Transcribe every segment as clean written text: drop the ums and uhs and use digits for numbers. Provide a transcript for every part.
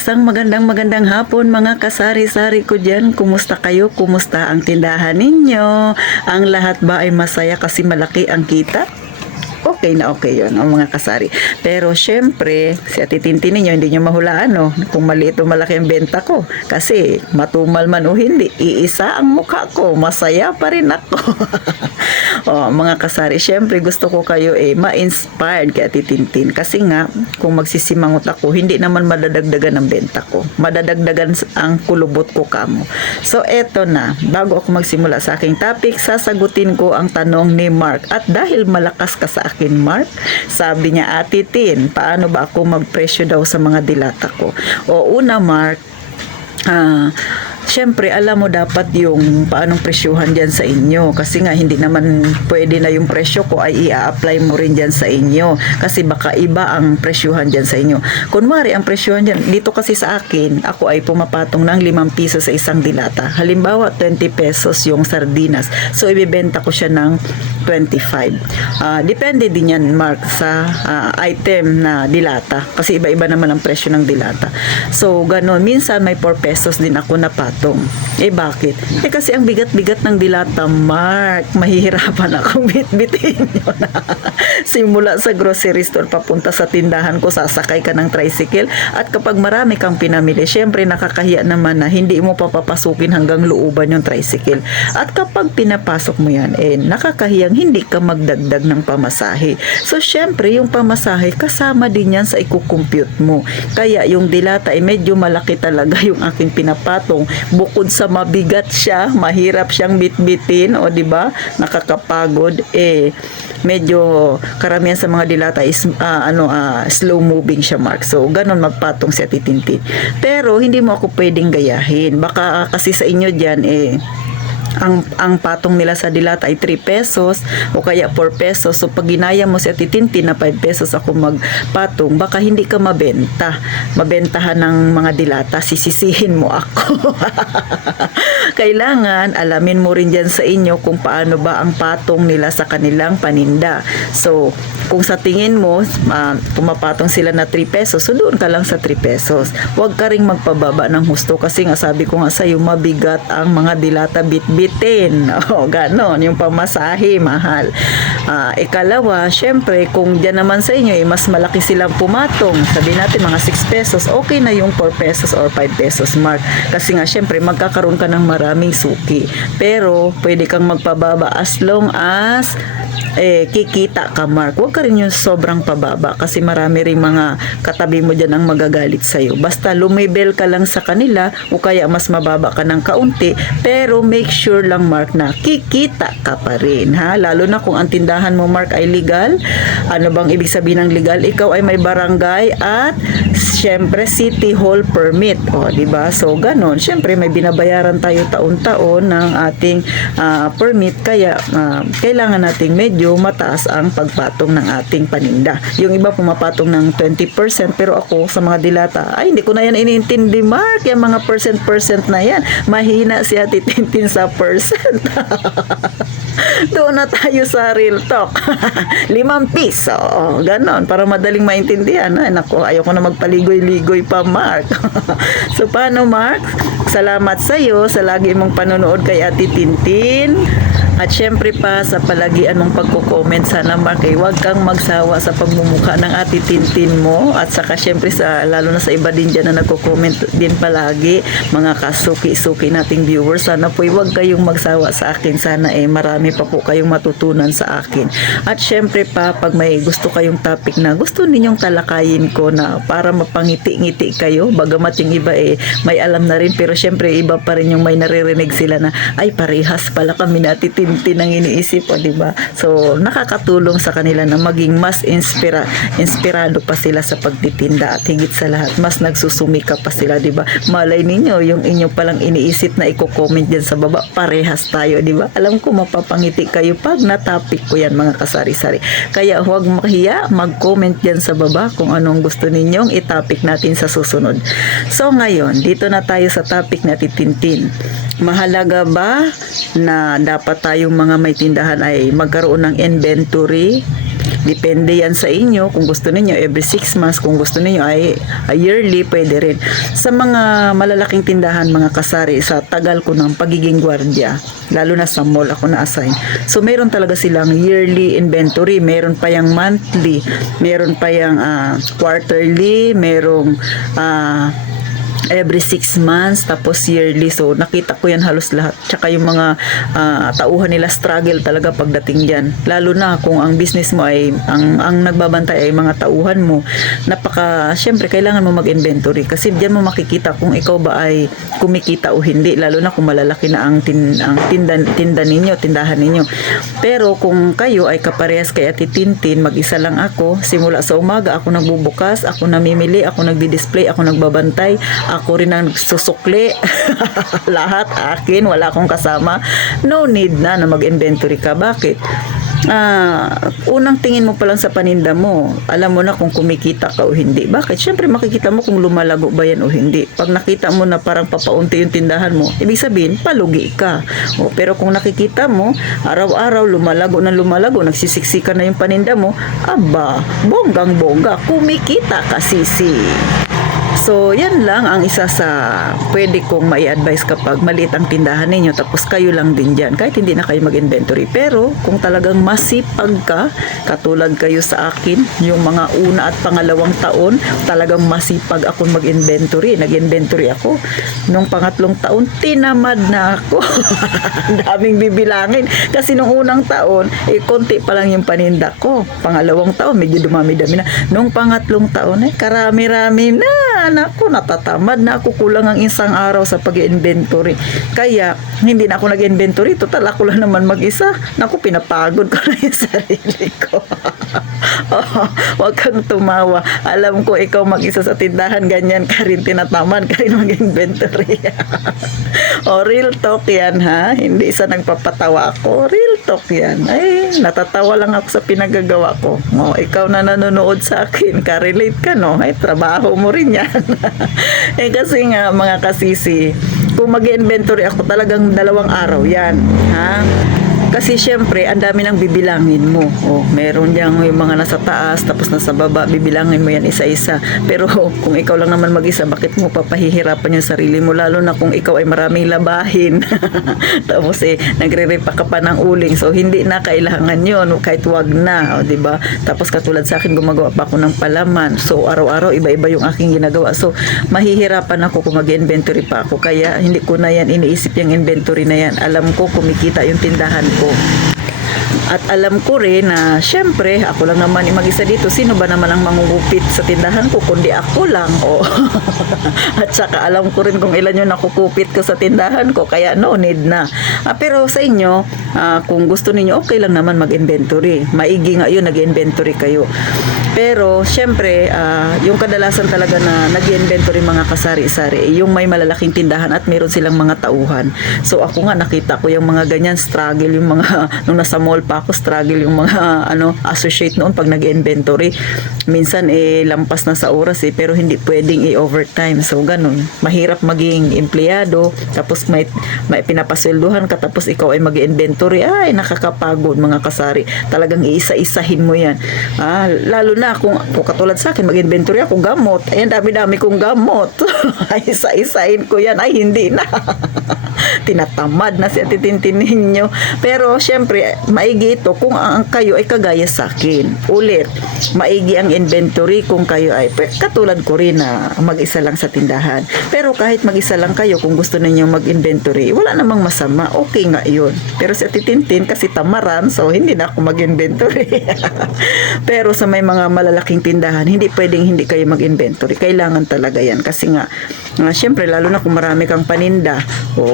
Isang magandang hapon mga kasari-sari ko dyan. Kumusta kayo? Kumusta ang tindahan ninyo? Ang lahat ba ay masaya kasi malaki ang kita? Okay na okay yun, ang mga kasari. Pero syempre, si Ate Tintin ninyo, hindi nyo mahulaan, no? Kung maliit o malaki ang benta ko. Kasi matumal man o hindi, iisa ang mukha ko. Masaya pa rin ako. Mga kasari, syempre gusto ko kayo ma-inspired kay Ate Tintin. Kasi nga, kung magsisimangot ako, hindi naman madadagdagan ang benta ko. Madadagdagan ang kulubot ko kamo. So, eto na. Bago ako magsimula sa aking topic, sasagutin ko ang tanong ni Mark. At dahil malakas ka sa akin, Mark, sabi niya, Ate Tin, paano ba ako magpresyo daw sa mga dilata ko? Una, Mark, syempre, alam mo dapat yung paanong presyuhan dyan sa inyo. Kasi nga, hindi naman pwede na yung presyo ko ay i-apply mo rin dyan sa inyo. Kasi baka iba ang presyuhan dyan sa inyo. Kunwari, ang presyuhan dyan, dito kasi sa akin, ako ay pumapatong ng 5 piso sa isang dilata. Halimbawa, 20 pesos yung sardinas. So, ibibenta ko siya ng 25. Depende din yan, Mark, sa item na dilata. Kasi iba-iba naman ang presyo ng dilata. So, ganun. Minsan, may 4 pesos din ako napatong. Bakit? Kasi ang bigat-bigat ng dilata, Mark. Mahihirapan akong bitbitin yun. Simula sa grocery store papunta sa tindahan ko, sasakay ka ng tricycle. At kapag marami kang pinamili, syempre nakakahiya naman na hindi mo papapasukin hanggang looban yung tricycle. At kapag pinapasok mo yan, nakakahiyang hindi ka magdagdag ng pamasahe. So, syempre, yung pamasahe, kasama din yan sa ikukompute mo. Kaya yung dilata medyo malaki talaga yung aking pinapatong. Bukod sa mabigat siya, mahirap siyang bitbitin, di ba? Nakakapagod, medyo karamihan sa mga dilata is slow moving siya, Mark. So, ganun magpatong si Ate Tintin. Pero, hindi mo ako pwedeng gayahin. Baka kasi sa inyo dyan, ang patong nila sa dilata ay 3 pesos o kaya 4 pesos. So, pag ginaya mo si Ate Tintin na 5 pesos ako magpatong, baka hindi ka mabentahan ng mga dilata, sisisihin mo ako. Kailangan alamin mo rin dyan sa inyo kung paano ba ang patong nila sa kanilang paninda. So, kung sa tingin mo pumapatong sila na 3 pesos, so doon ka lang sa 3 pesos. Huwag ka ring magpababa ng husto kasi nga sabi ko nga sa'yo, mabigat ang mga dilata bitbitin. Ganon, yung pamasahe, mahal. Ikalawa, syempre, kung dyan naman sa inyo, mas malaki silang pumatong. Sabi natin mga 6 pesos, okay na yung 4 pesos or 5 pesos, Mark. Kasi nga, syempre, magkakaroon ka ng maraming suki. Pero, pwede kang magpababa as long as kikita ka, Mark. Huwag ka rin yung sobrang pababa kasi marami rin mga katabi mo dyan ang magagalit sa'yo. Basta lumibel ka lang sa kanila o kaya mas mababa ka ng kaunti, pero make sure lang, Mark, na kikita ka pa rin, ha? Lalo na kung ang tindahan mo, Mark, ay legal. Ano bang ibig sabihin ng legal? Ikaw ay may barangay at syempre City Hall permit. Diba? So, ganon. Syempre, may binabayaran tayo taon-taon ng ating permit, kaya kailangan nating medyo mataas ang pagpatong ng ating paninda. Yung iba pumapatong ng 20%, pero ako sa mga dilata, ay hindi ko na yan iniintindi, Mark. Yung mga percent na yan. Mahina si Ate Tintin sa percent. Doon na tayo sa real talk. 5 piso. Ganon. Para madaling maintindihan. Naku, ayoko na magpaligoy-ligoy pa, Mark. So, paano, Mark? Salamat sa'yo sa lagi mong panonood kay Ate Tintin. At syempre pa sa palagian mong pagko-comment, sana, Mark, huwag kang magsawa sa pagmumukha ng Ate Tintin mo. At saka syempre lalo na sa iba din dyan na nagko-comment din palagi, mga kasuki-suki nating viewers, sana po huwag kayong magsawa sa akin. Sana marami pa po kayong matutunan sa akin. At syempre pa, pag may gusto kayong topic na gusto ninyong talakayin ko na para mapangiti-ngiti kayo, bagamat yung iba may alam na rin, pero syempre iba pa rin yung may naririnig sila na ay parehas pala kami na Ate Tintin ang iniisip, diba? So, nakakatulong sa kanila na maging mas inspirado pa sila sa pagtitinda at higit sa lahat, mas nagsusumika pa sila, diba? Malay ninyo, yung inyo palang iniisip na i-comment dyan sa baba, parehas tayo, diba? Alam ko mapapangiti kayo pag na-topic ko yan, mga kasari-sari. Kaya huwag mahiya, mag-comment dyan sa baba kung anong gusto ninyong i-topic natin sa susunod. So, ngayon, dito na tayo sa topic na Tintin. Mahalaga ba na dapat tayong mga may tindahan ay magkaroon ng inventory Depende yan sa inyo. Kung gusto niyo every 6 months, kung gusto niyo ay yearly, pwede rin. Sa mga malalaking tindahan, mga kasari, sa tagal ko ng pagiging gwardiya, lalo na sa mall ako na-assign. So, meron talaga silang yearly inventory, meron pa yung monthly, meron pa yung quarterly, merong every 6 months, tapos yearly. So, nakita ko yan halos lahat. Tsaka yung mga tauhan nila struggle talaga pagdating dyan. Lalo na kung ang business mo ay, ang nagbabantay ay mga tauhan mo. Syempre, kailangan mo mag-inventory. Kasi dyan mo makikita kung ikaw ba ay kumikita o hindi. Lalo na kung malalaki na ang tinda ninyo, tindahan ninyo. Pero kung kayo ay kaparehas kay Ate Tintin, mag-isa lang ako, simula sa umaga, ako nagbubukas, ako namimili, ako nagdi-display, ako nagbabantay, ako rin ang susukli. Lahat akin, wala akong kasama. No need na mag-inventory ka. Bakit? Unang tingin mo pa lang sa paninda mo, alam mo na kung kumikita ka o hindi. Bakit? Siyempre makikita mo kung lumalago ba yan o hindi. Pag nakita mo na parang papaunti yung tindahan mo, ibig sabihin, palugi ka. Pero kung nakikita mo, araw-araw lumalago, nagsisiksika na yung paninda mo, aba, bonggang-bongga, kumikita ka, sisi. So, yan lang ang isa sa pwede kong mai-advise kapag maliit ang tindahan ninyo, tapos kayo lang din dyan, kahit hindi na kayo mag-inventory. Pero, kung talagang masipag ka, katulad kayo sa akin, yung mga una at pangalawang taon, talagang masipag akong mag-inventory. Nag-inventory ako. Nung pangatlong taon, tinamad na ako. Ang daming bibilangin. Kasi nung unang taon, konti pa lang yung paninda ko. Pangalawang taon, medyo dumami-dami na. Nung pangatlong taon, karami-rami na. Naku, natatamad na ako, kulang ang isang araw sa pag-inventory. Kaya, hindi na ako nag-inventory. Total, ako lang naman mag-isa. Naku, pinapagod ko na yung sarili ko. Huwag kang tumawa. Alam ko, ikaw mag-isa sa tindahan, ganyan ka rin, tinatamad ka rin mag-inventory. Real talk yan, ha? Hindi isa nagpapatawa ako. Real talk yan. Ay, natatawa lang ako sa pinagagawa ko. Ikaw na nanonood sa akin, ka-relate ka, no? Ay, trabaho mo rin yan. Kasi nga, mga kasisi, kung mag-inventory ako, talagang 2 araw yan, ha? Kasi syempre, ang dami nang bibilangin mo. Meron diyang yung mga nasa taas, tapos nasa baba, bibilangin mo yan isa-isa. Pero kung ikaw lang naman mag-isa, bakit mo papahihirapan yung sarili mo? Lalo na kung ikaw ay maraming labahin. Tapos nagre-repack ka pa ng uling. So, hindi na kailangan yun. Kahit wag na. Diba? Tapos katulad sa akin, gumagawa pa ako ng palaman. So, araw-araw, iba-iba yung aking ginagawa. So, mahihirapan ako kung mag-inventory pa ako. Kaya, hindi ko na yan iniisip yung inventory na yan. Alam ko, kumikita yung tindahan ko. At alam ko rin na syempre ako lang naman mag-isa dito, sino ba naman ang mangugupit sa tindahan ko kundi ako lang. At saka alam ko rin kung ilan yung nakukupit ko sa tindahan ko, kaya no need na. Pero sa inyo, kung gusto niyo, okay lang naman mag-inventory. Maigi nga yun, nag-inventory kayo. Pero syempre, yung kadalasan talaga na nag-inventory mga kasari-sari, yung may malalaking tindahan at meron silang mga tauhan. So ako nga nakita ko yung mga ganyan struggle, yung mga nung nasa mall pa ako, struggle yung mga associate noon pag nag-inventory. Minsan lampas na sa oras pero hindi pwedeng i-overtime. So ganun, mahirap maging empleyado, tapos may pinapasweldohan ka, tapos ikaw ay mag-inventory. Ay, nakakapagod mga kasari. Talagang iisa-isahin mo yan. Lalo na kung katulad sa akin, mag-inventory ako gamot. Dami-dami kong gamot. Ay, isa-isahin ko yan. Ay, hindi na. Tinatamad na si Ate Tintin ninyo. Pero syempre, maigi ito kung ang kayo ay kagaya sa akin. Ulit, maigi ang inventory kung kayo ay katulad ko rin na mag-isa lang sa tindahan. Pero kahit mag-isa lang kayo, kung gusto ninyo mag-inventory, wala namang masama. Okay nga yun. Pero si Ate Tintin kasi tamaran, so hindi na ako mag-inventory. Pero sa may mga malalaking tindahan, hindi pwedeng hindi kayo mag-inventory. Kailangan talaga yan. Kasi nga, syempre, lalo na kung marami kang paninda,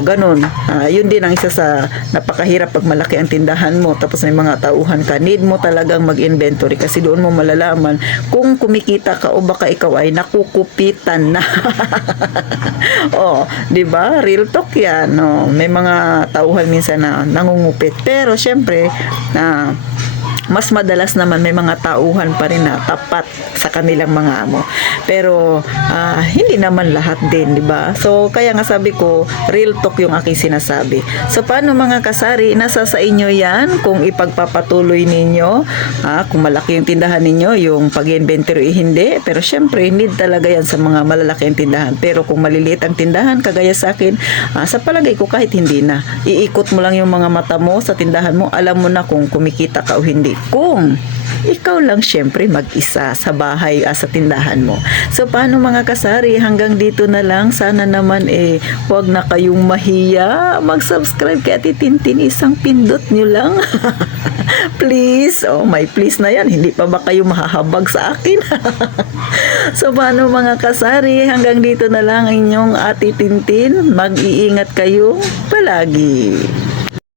ganun. Yun din ang isa sa napakahirap pag malaki ang tindahan mo, tapos may mga tauhan ka. Need mo talagang mag-inventory kasi doon mo malalaman kung kumikita ka o baka ikaw ay nakukupitan na. Di ba? Real talk yan. May mga tauhan minsan na nangungupit. Pero syempre, mas madalas naman may mga tauhan pa rin na tapat sa kanilang mga amo. Pero hindi naman lahat din, di ba? So kaya nga sabi ko, real talk yung aking sinasabi. So paano mga kasari, nasa sa inyo yan kung ipagpapatuloy ninyo, kung malaki yung tindahan ninyo, yung pag-inventory hindi. Pero syempre, need talaga yan sa mga malalaki ang tindahan. Pero kung maliliit ang tindahan, kagaya sa akin, sa palagay ko kahit hindi na, iikot mo lang yung mga mata mo sa tindahan mo, alam mo na kung kumikita ka o hindi. Kung ikaw lang syempre mag-isa sa bahay, sa tindahan mo. So paano mga kasari, hanggang dito na lang. Sana naman huwag na kayong mahiya. Mag-subscribe kay Ate Tintin, isang pindot nyo lang. Please, may please na yan. Hindi pa ba kayo mahahabag sa akin? So paano mga kasari, hanggang dito na lang inyong Ate Tintin. Mag-iingat kayo palagi.